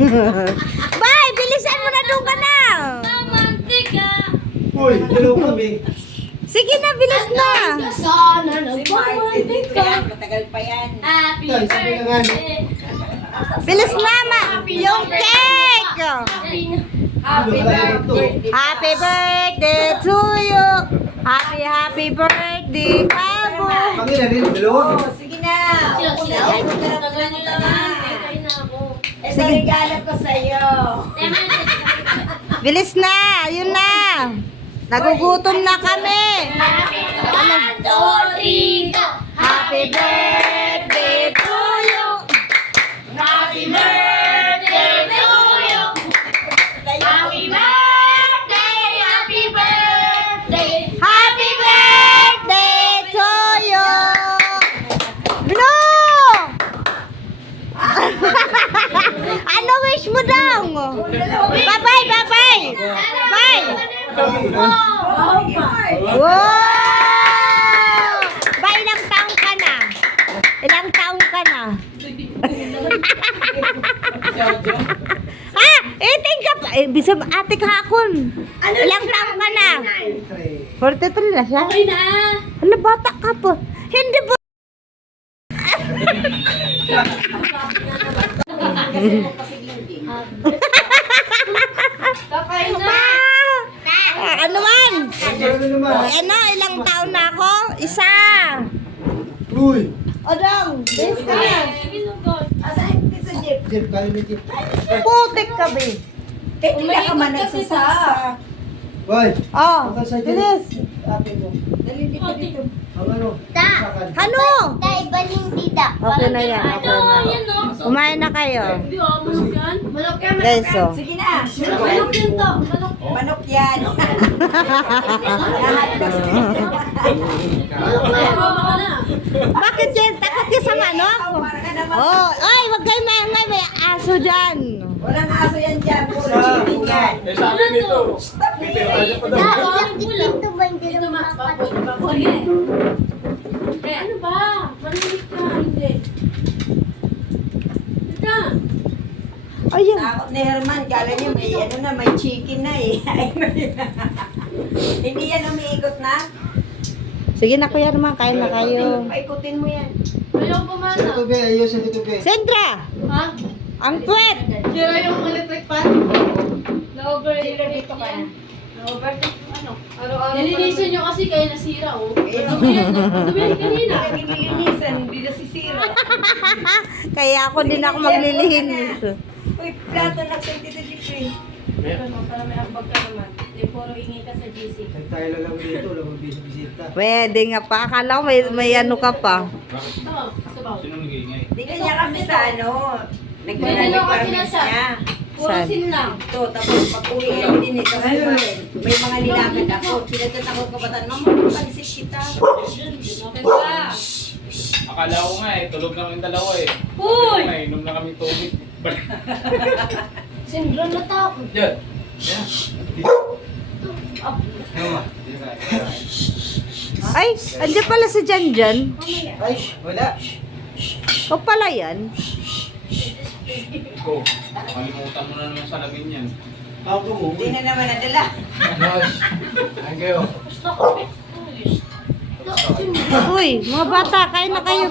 Bay, bilisan mo na doon ka na. Uy, dalaw kami. Sige na, bilis na. Sana nagpamantika. Matagal pa yan. Happy Tay, sabi na nga. birthday. Bilis na, yung cake. Happy birthday. Happy birthday to you. Happy birthday, Kabo. Kami na rin, dalawa. Sige na. Tagal nyo naman. Kain na ako. Ito regalo ko sa'yo. Bilis na, yun na. Nagugutom na kami. Happy birthday to you. Happy birthday to you. Happy birthday, happy birthday. Happy birthday to you. Blue! Ano wish mo daw? Bye-bye, bye-bye. Bye. Wow! Ba, ilang taong ka na? Ilang taong ka na? Ha? 18 ka pa? Eh, bisa ate kahakon. Ilang taong ka na? 43 na siya? Okay na. Hala, bata ka po. Hindi po. Kakain na. Ano man? Ano naman? Ano, ilang taon na ako? Isa. Uy! Odong, this ka na. Asan dito, Jeep? Jeep, kaya ni Jeep. Putik ka, be. Hindi ka man nagsasasa. Uy! Oh, Baka sa bilis. ate mo. Dali dito dito. Ang ano? Sakan. Ano? Tay, balindida. Okay na yan, okay na. Yan no. Kumain na kayo. Hindi oh, manok yan. Manok yan. Guys, so. Sige na. Manok yan to. Manok. Manok yan. Manok na yan. Baka na. Bakit yan? Takot ka sa manok? Para ka naman. Oh, ay, wag kayo maingay. May aso dyan. Walang aso yan dyan. Puro chicken yan. Ano to? Stop it. Dito ba hindi naman baboy? Eh, ano ba? Manulit ka. Hindi. Ika. Ayun. Takot ni Herman. Kala niya may ano na, may chicken na eh. Hindi yan umiikot na. Sige na, Kuya naman. Kain na kayo. Paikutin mo yan. Ayaw Sa pumana. ito, be. Ayusin ito, be. Sandra, Ha? ang puwet. Sira yung electric fan. Na-overheater dito ka na. Na-overheater yung ano. Araw-araw. Nilinisan nyo kasi kaya nasira oh. Dumi yan. Dumi yan kanina. Nililinisan, hindi nasisira. Kaya ako din ako maglilinis. Uy, plato na sa dito dito eh. Ano, para may ambag ka naman. Hindi puro ingay ka sa GC. Nagtayo lang lang dito. Wala mong bisita. Pwede nga pa. Akala ko may ano ka pa. Ito, sabaw. Hindi niya kami sa ano. May Nagkakalit dalawa permit kinasal. niya. Puro Saan? sin lang. Ito, tapos pag-uwi yan din ito. May mga nilakad ako. Pinagtatakot ko batan. Mama, magpalisit kita. Teka. Akala ko nga eh, tulog na kami dalawa eh. Uy! Nainom na kami tubig. Sindron na tao. Diyan. Ay, andyan pala si Janjan. Ay, wala. O pala yan. Iko, kalimutan mo na naman sa lamin yan. Ako mo. Hindi na naman nadala. Thank you. Gusto ko. Uy. Uy, mga bata, kain na kayo.